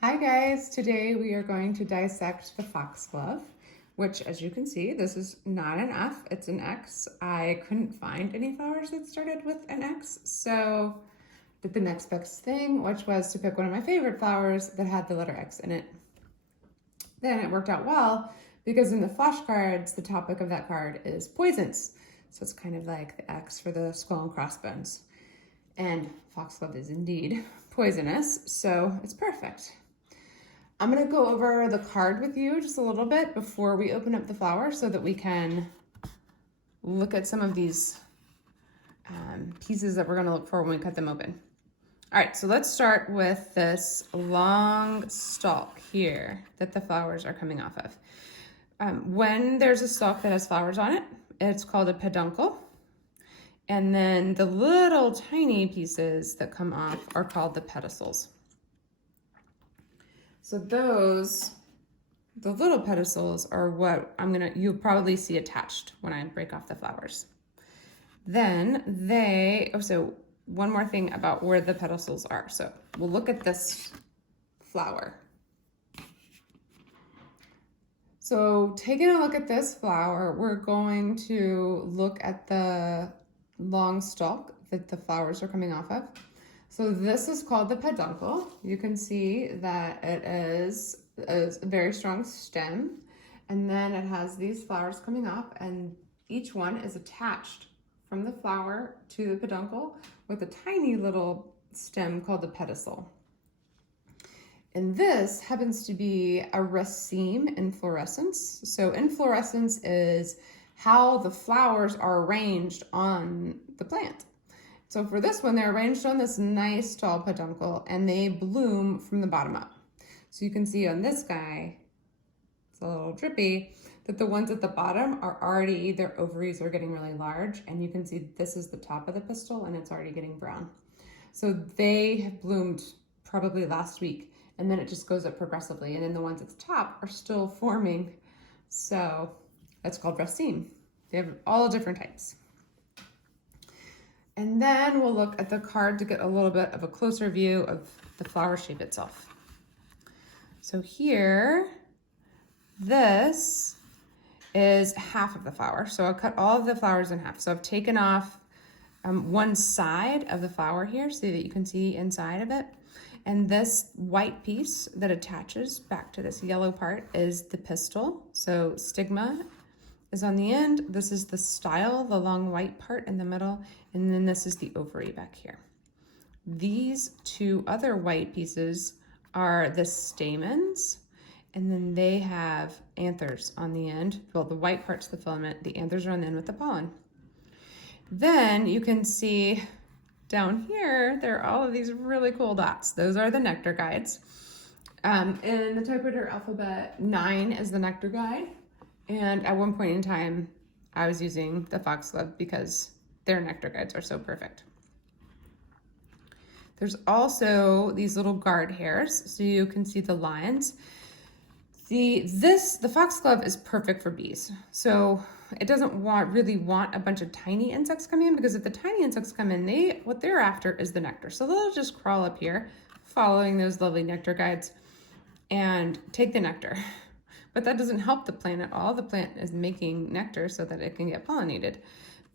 Hi guys, today we are going to dissect the foxglove, which as you can see, this is not an F, it's an X. I couldn't find any flowers that started with an X, so did the next best thing, which was to pick one of my favorite flowers that had the letter X in it. Then it worked out well because in the flashcards, the topic of that card is poisons. So it's kind of like the X for the skull and crossbones. And foxglove is indeed poisonous, so it's perfect. I'm gonna go over the card with you just a little bit before we open up the flower so that we can look at some of these pieces that we're gonna look for when we cut them open. All right, so let's start with this long stalk here that the flowers are coming off of. When there's a stalk that has flowers on it, it's called a peduncle. And then the little tiny pieces that come off are called the pedicels. So the little pedicels are what you'll probably see attached when I break off the flowers. Then so one more thing about where the pedicels are. So we'll look at this flower. So taking a look at this flower, we're going to look at the long stalk that the flowers are coming off of. So this is called the peduncle. You can see that it is a very strong stem, and then it has these flowers coming up, and each one is attached from the flower to the peduncle with a tiny little stem called the pedicel. And this happens to be a raceme inflorescence. So inflorescence is how the flowers are arranged on the plant. So for this one, they're arranged on this nice tall peduncle and they bloom from the bottom up. So you can see on this guy, it's a little drippy, that the ones at the bottom are already, their ovaries are getting really large, and you can see this is the top of the pistil and it's already getting brown. So they have bloomed probably last week, and then it just goes up progressively, and then the ones at the top are still forming. So that's called raceme. They have all different types. And then we'll look at the card to get a little bit of a closer view of the flower shape itself. So here, this is half of the flower. So I'll cut all of the flowers in half. So I've taken off one side of the flower here so that you can see inside of it. And this white piece that attaches back to this yellow part is the pistil. So stigma is on the end. This is the style, the long white part in the middle, and then this is the ovary back here. These two other white pieces are the stamens, and then they have anthers on the end. Well, the white part's the filament, the anthers are on the end with the pollen. Then you can see down here, there are all of these really cool dots. Those are the nectar guides. In the typewriter alphabet, 9 is the nectar guide. And at one point in time, I was using the foxglove because their nectar guides are so perfect. There's also these little guard hairs, so you can see the lines. The foxglove is perfect for bees. So it doesn't really want a bunch of tiny insects coming in, because if the tiny insects come in, what they're after is the nectar. So they'll just crawl up here, following those lovely nectar guides, and take the nectar. But that doesn't help the plant at all. The plant is making nectar so that it can get pollinated.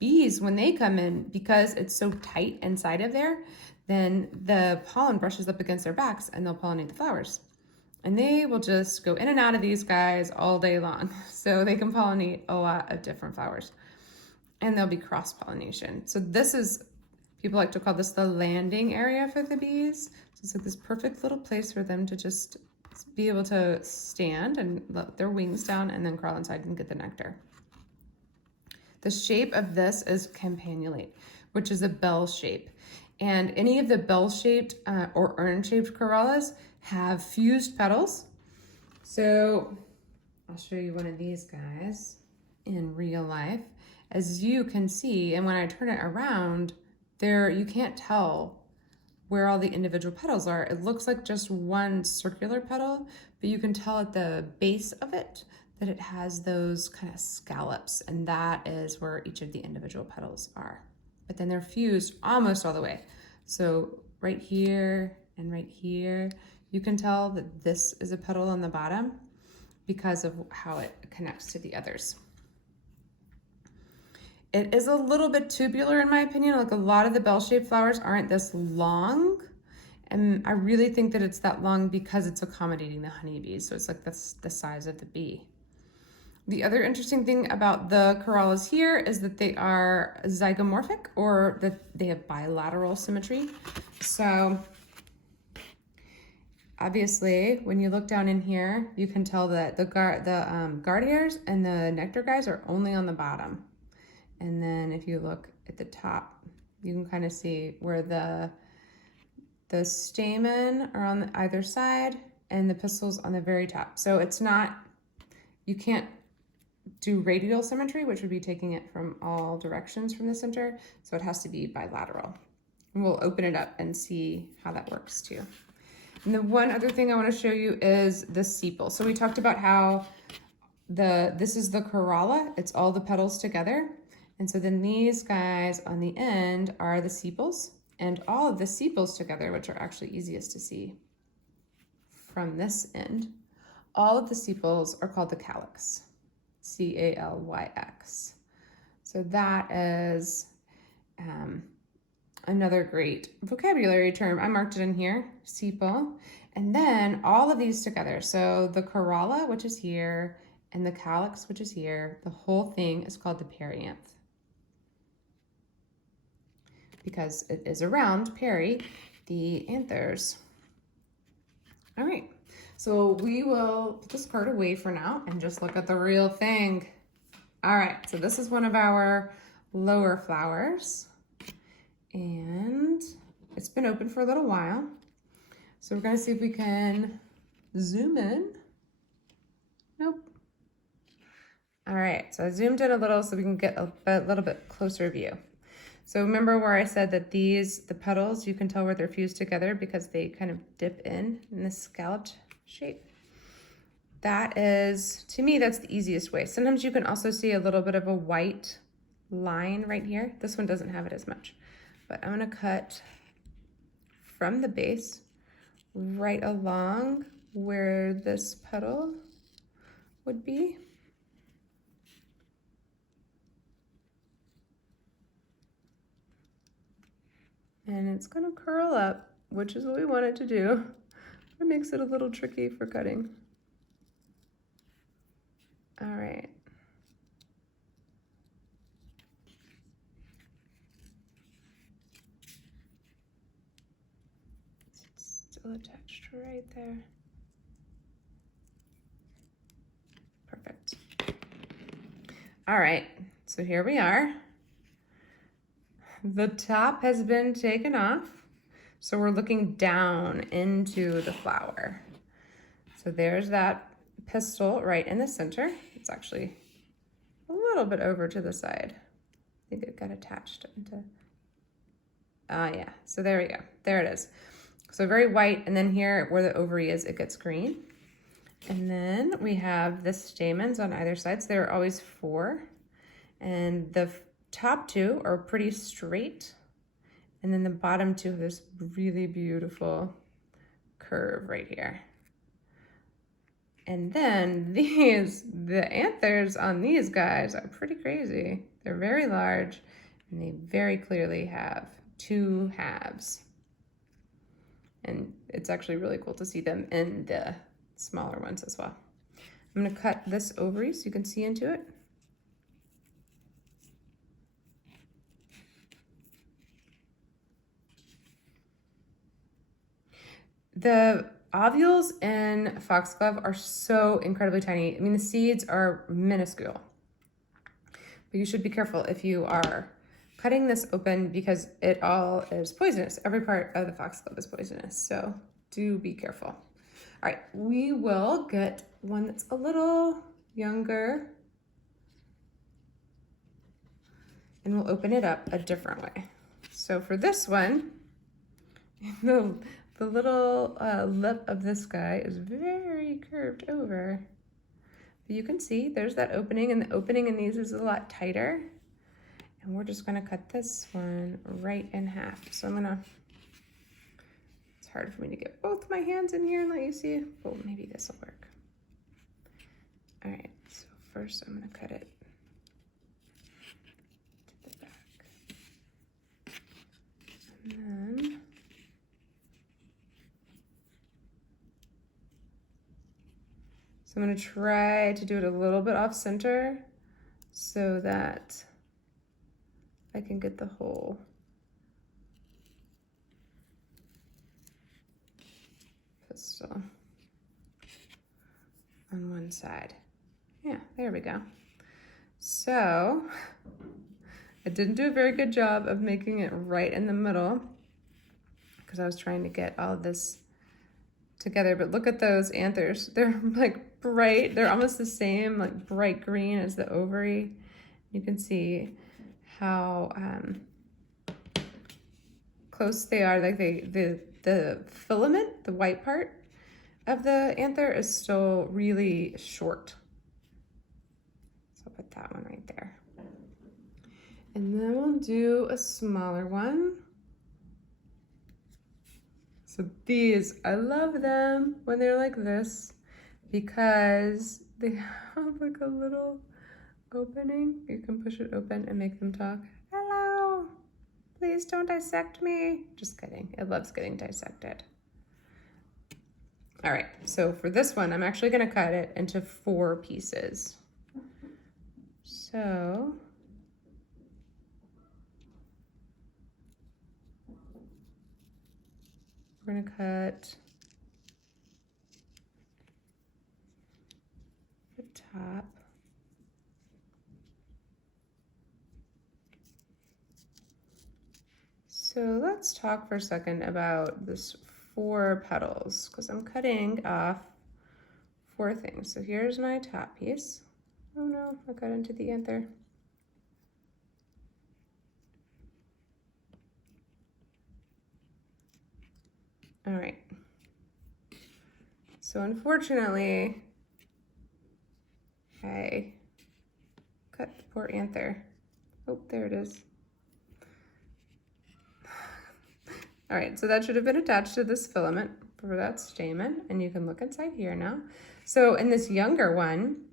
Bees, when they come in, because it's so tight inside of there, then the pollen brushes up against their backs and they'll pollinate the flowers. And they will just go in and out of these guys all day long. So they can pollinate a lot of different flowers. And there'll be cross-pollination. So this is, people like to call this the landing area for the bees. So it's like this perfect little place for them to just be able to stand and let their wings down and then crawl inside and get the nectar. The shape of this is campanulate, which is a bell shape. And any of the bell-shaped or urn-shaped corollas have fused petals. So I'll show you one of these guys in real life. As you can see, and when I turn it around, you can't tell where all the individual petals are. It looks like just one circular petal, but you can tell at the base of it that it has those kind of scallops, and that is where each of the individual petals are. But then they're fused almost all the way. So right here and right here. You can tell that this is a petal on the bottom because of how it connects to the others. It is a little bit tubular in my opinion. Like a lot of the bell-shaped flowers aren't this long. And I really think that it's that long because it's accommodating the honeybees. So it's like that's the size of the bee. The other interesting thing about the corollas here is that they are zygomorphic, or that they have bilateral symmetry. So obviously when you look down in here, you can tell that the guard hairs and the nectar guys are only on the bottom. And then if you look at the top, you can kind of see where the stamen are on either side and the pistils on the very top. So it's not, you can't do radial symmetry, which would be taking it from all directions from the center. So it has to be bilateral. And we'll open it up and see how that works too. And the one other thing I want to show you is the sepal. So we talked about how this is the corolla. It's all the petals together. And so then these guys on the end are the sepals, and all of the sepals together, which are actually easiest to see from this end, all of the sepals are called the calyx, C-A-L-Y-X. So that is another great vocabulary term. I marked it in here, sepal. And then all of these together, so the corolla, which is here, and the calyx, which is here, the whole thing is called the perianth, because it is around peri, the anthers. All right, so we will put this card away for now and just look at the real thing. All right, so this is one of our lower flowers, and it's been open for a little while. So we're gonna see if we can zoom in. Nope. All right, so I zoomed in a little so we can get a little bit closer view. So remember where I said that the petals, you can tell where they're fused together because they kind of dip in this scalloped shape. That is, to me, that's the easiest way. Sometimes you can also see a little bit of a white line right here. This one doesn't have it as much, but I'm gonna cut from the base right along where this petal would be. And it's gonna curl up, which is what we want it to do. It makes it a little tricky for cutting. All right. It's still attached right there. Perfect. All right, so here we are. The top has been taken off, so we're looking down into the flower. So there's that pistil right in the center. It's actually a little bit over to the side. I think it got attached into, yeah, so there we go. There it is. So very white, and then here where the ovary is, it gets green. And then we have the stamens on either side, so there are always 4. And the top 2 are pretty straight, and then the bottom 2 have this really beautiful curve right here. And then the anthers on these guys are pretty crazy. They're very large, and they very clearly have 2 halves. And it's actually really cool to see them in the smaller ones as well. I'm gonna cut this ovary so you can see into it. The ovules in Foxglove are so incredibly tiny. I mean, the seeds are minuscule. But you should be careful if you are cutting this open because it all is poisonous. Every part of the Foxglove is poisonous, so do be careful. All right, we will get one that's a little younger, and we'll open it up a different way. So for this one, the little lip of this guy is very curved over. But you can see there's that opening, and the opening in these is a lot tighter. And we're just gonna cut this one right in half. So it's hard for me to get both my hands in here and let you see. Oh, maybe this will work. All right, so first I'm gonna cut it to the back. And then so I'm gonna try to do it a little bit off center so that I can get the whole pistil on one side. Yeah, there we go. So I didn't do a very good job of making it right in the middle because I was trying to get all of this together, but look at those anthers. They're like bright, they're almost the same, like bright green as the ovary. You can see how close they are. Like the filament, the white part of the anther is still really short. So I'll put that one right there. And then we'll do a smaller one. So these, I love them when they're like this because they have like a little opening. You can push it open and make them talk. Hello, please don't dissect me. Just kidding, it loves getting dissected. All right, so for this one, I'm actually gonna cut it into 4 pieces. So we're gonna cut the top. So let's talk for a second about this 4 petals because I'm cutting off 4 things. So here's my top piece. Oh no, I got into the anther. All right. So unfortunately, I cut the poor anther. Oh, there it is. All right, so that should have been attached to this filament for that stamen, and you can look inside here now. So in this younger one,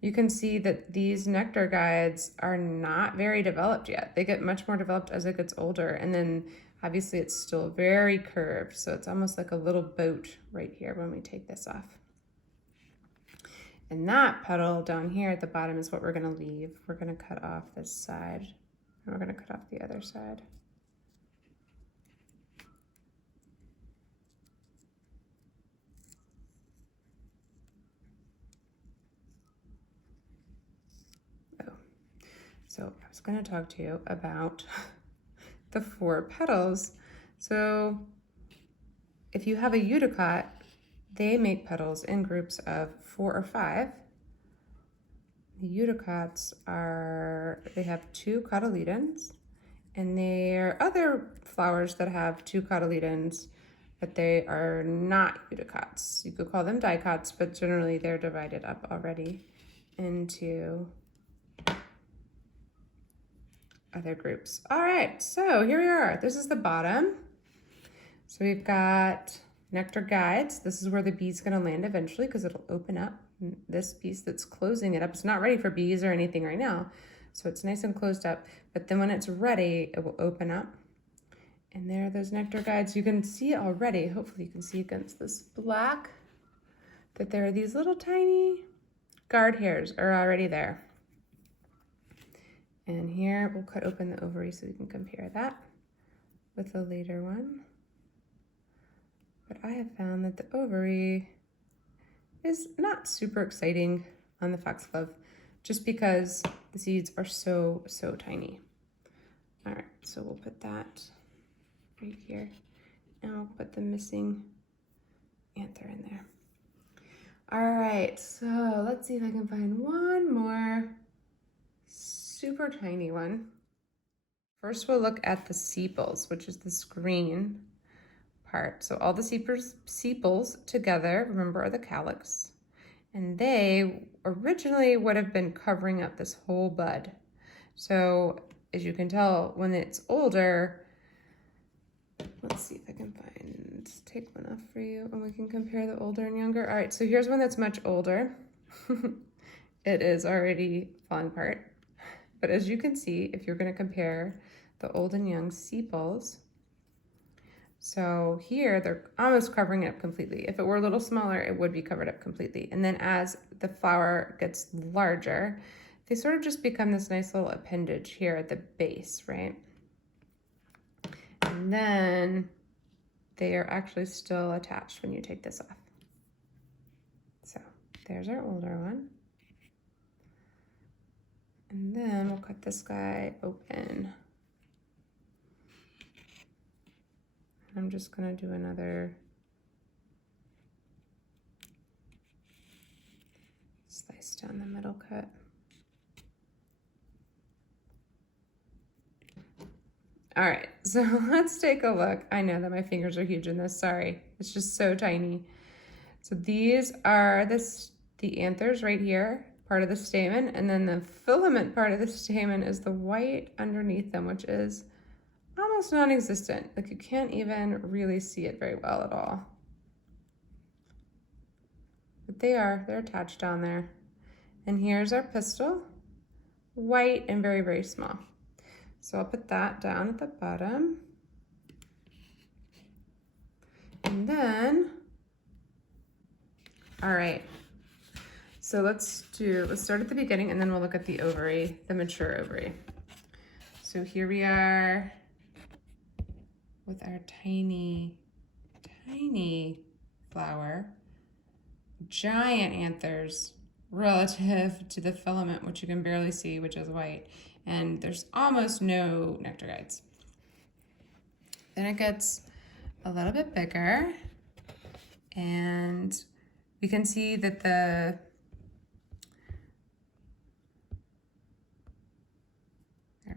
you can see that these nectar guides are not very developed yet. They get much more developed as it gets older, and then obviously it's still very curved, so it's almost like a little boat right here when we take this off. And that petal down here at the bottom is what we're gonna leave. We're gonna cut off this side, and we're gonna cut off the other side. So I was going to talk to you about the 4 petals. So if you have a eudicot, they make petals in groups of 4 or 5. The eudicots they have 2 cotyledons, and there are other flowers that have 2 cotyledons, but they are not eudicots. You could call them dicots, but generally they're divided up already into other groups. All right, so here we are. This is the bottom. So we've got nectar guides. This is where the bee's gonna land eventually because it'll open up. This piece that's closing it up, it's not ready for bees or anything right now. So it's nice and closed up, but then when it's ready, it will open up. And there are those nectar guides. You can see already, hopefully you can see against this black, that there are these little tiny guard hairs are already there. And here we'll cut open the ovary so we can compare that with the later one. But I have found that the ovary is not super exciting on the foxglove just because the seeds are so tiny. All right, so we'll put that right here and we'll put the missing anther in there. All right, so let's see if I can find one more super tiny one. First, we'll look at the sepals, which is this green part. So all the sepals together, remember, are the calyx, and they originally would have been covering up this whole bud. So as you can tell, when it's older, Let's see if I can take one off for you and we can compare the older and younger. All right, so here's one that's much older. It is already falling apart. But as you can see, if you're gonna compare the old and young sepals, so here they're almost covering it up completely. If it were a little smaller, it would be covered up completely. And then as the flower gets larger, they sort of just become this nice little appendage here at the base, right? And then they are actually still attached when you take this off. So there's our older one. And then we'll cut this guy open. I'm just gonna do another slice down the middle cut. All right, so let's take a look. I know that my fingers are huge in this, sorry. It's just so tiny. So these are the anthers right here, part of the stamen, and then the filament part of the stamen is the white underneath them, which is almost non-existent. Like you can't even really see it very well at all. But they're attached down there. And here's our pistil, white and very, very small. So I'll put that down at the bottom. And then, all right. So let's start at the beginning and then we'll look at the ovary, the mature ovary. So here we are with our tiny, tiny flower, giant anthers relative to the filament, which you can barely see, which is white. And there's almost no nectar guides. Then it gets a little bit bigger and we can see that there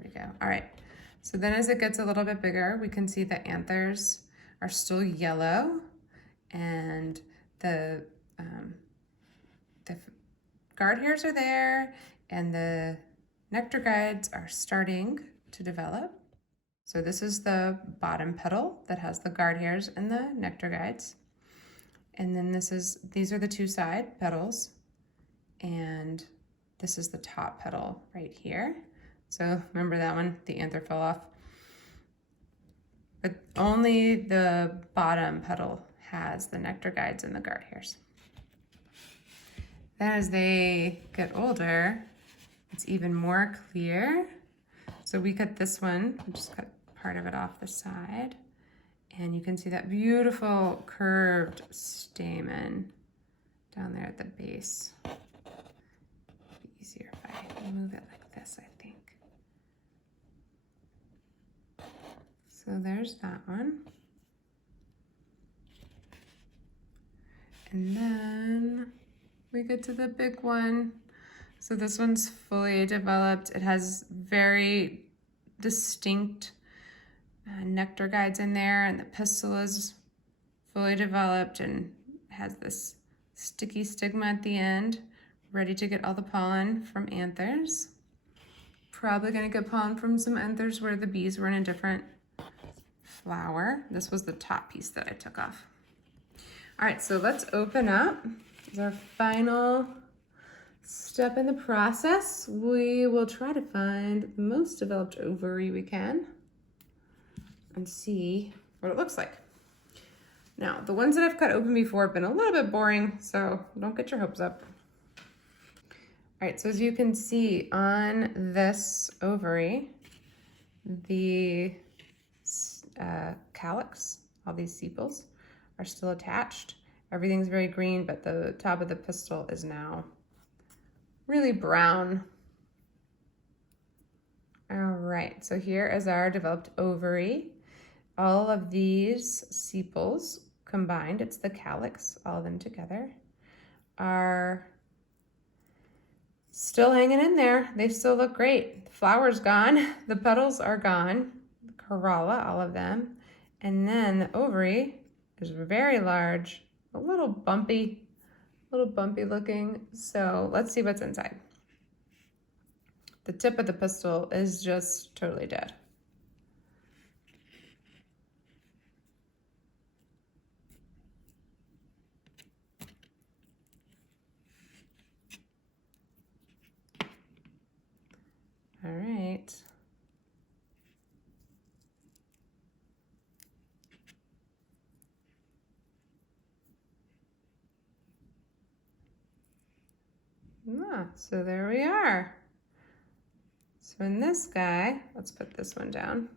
we go. All right. So then as it gets a little bit bigger, we can see the anthers are still yellow and the guard hairs are there and the nectar guides are starting to develop. So this is the bottom petal that has the guard hairs and the nectar guides. And then these are the two side petals. And this is the top petal right here. So remember that one, the anther fell off. But only the bottom petal has the nectar guides and the guard hairs. Then as they get older, it's even more clear. So we cut this one, we just cut part of it off the side. And you can see that beautiful curved stamen down there at the base. It'd be easier if I move it like this, I think. So there's that one. And then we get to the big one. So this one's fully developed. It has very distinct nectar guides in there, and the pistil is fully developed and has this sticky stigma at the end, ready to get all the pollen from anthers. Probably gonna get pollen from some anthers where the bees were in a different flower. This was the top piece that I took off. All right, so let's open up. This is our final step in the process. We will try to find the most developed ovary we can and see what it looks like. Now, the ones that I've cut open before have been a little bit boring, so don't get your hopes up. All right, so as you can see on this ovary, the calyx, all these sepals, are still attached. Everything's very green, but the top of the pistil is now really brown. All right, so here is our developed ovary. All of these sepals combined, it's the calyx, all of them together, are still hanging in there. They still look great. The flower's gone, the petals are gone, the corolla, all of them. And then the ovary is very large, a little bumpy looking. So let's see what's inside. The tip of the pistil is just totally dead. So there we are. So in this guy, let's put this one down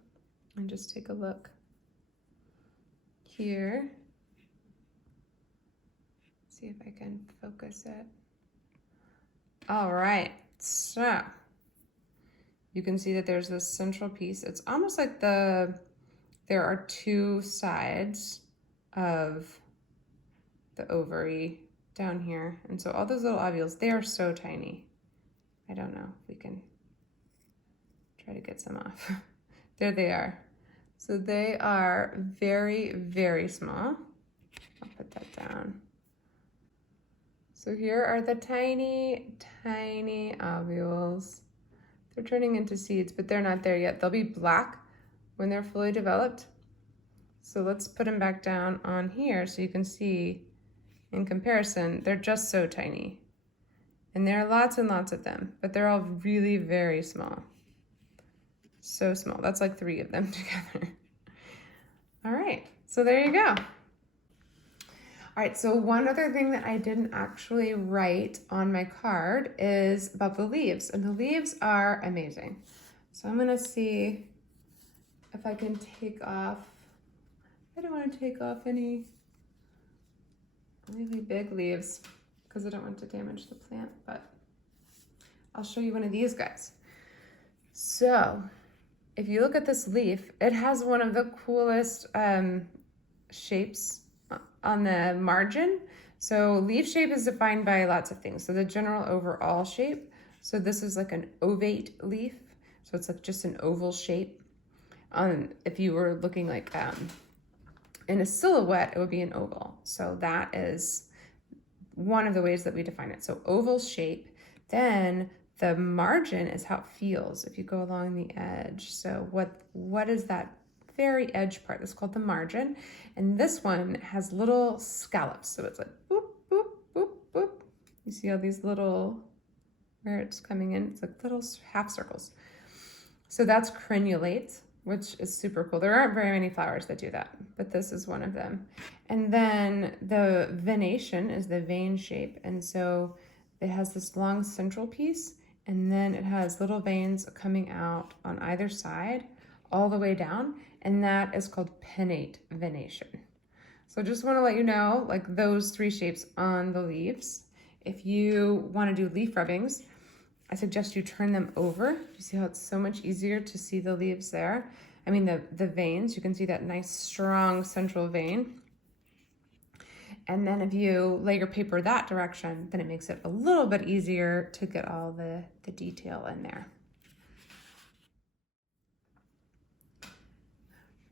and just take a look here. See if I can focus it. All right, so you can see that there's this central piece. It's almost like there are two sides of the ovary down here. And so all those little ovules, they are so tiny. I don't know if we can try to get some off. There they are. So they are very, very small. I'll put that down. So here are the tiny, tiny ovules. They're turning into seeds, but they're not there yet. They'll be black when they're fully developed. So let's put them back down on here so you can see in comparison, they're just so tiny. And there are lots and lots of them, but they're all really very small. So small. That's like 3 of them together. All right, so there you go. All right, so one other thing that I didn't actually write on my card is about the leaves, and the leaves are amazing. So I'm gonna see if I can take off, I don't wanna take off any really big leaves because I don't want to damage the plant, but I'll show you one of these guys. So if you look at this leaf, it has one of the coolest shapes on the margin. So leaf shape is defined by lots of things. So the general overall shape. So this is like an ovate leaf. So it's like just an oval shape. If you were looking like in a silhouette, it would be an oval. So that is one of the ways that we define it. So oval shape. Then the margin is how it feels if you go along the edge. So what is that very edge part? That's called the margin. And this one has little scallops. So it's like boop, boop, boop, boop. You see all these little, where it's coming in, it's like little half circles. So that's crenulate, which is super cool. There aren't very many flowers that do that, but this is one of them. And then the venation is the vein shape. And so it has this long central piece, and then it has little veins coming out on either side all the way down, and that is called pinnate venation. So just want to let you know, like those 3 shapes on the leaves. If you want to do leaf rubbings, I suggest you turn them over. You see how it's so much easier to see the leaves there? I mean, the veins, you can see that nice strong central vein. And then if you lay your paper that direction, then it makes it a little bit easier to get all the detail in there.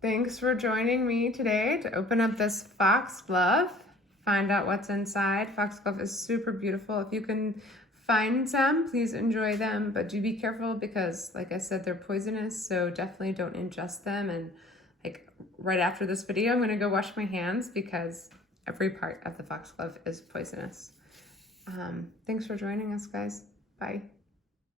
Thanks for joining me today to open up this foxglove, find out what's inside. Foxglove is super beautiful. If you can find some, please enjoy them, but do be careful because, like I said, they're poisonous, so definitely don't ingest them. And like right after this video, I'm gonna go wash my hands because every part of the foxglove is poisonous. Thanks for joining us, guys. Bye.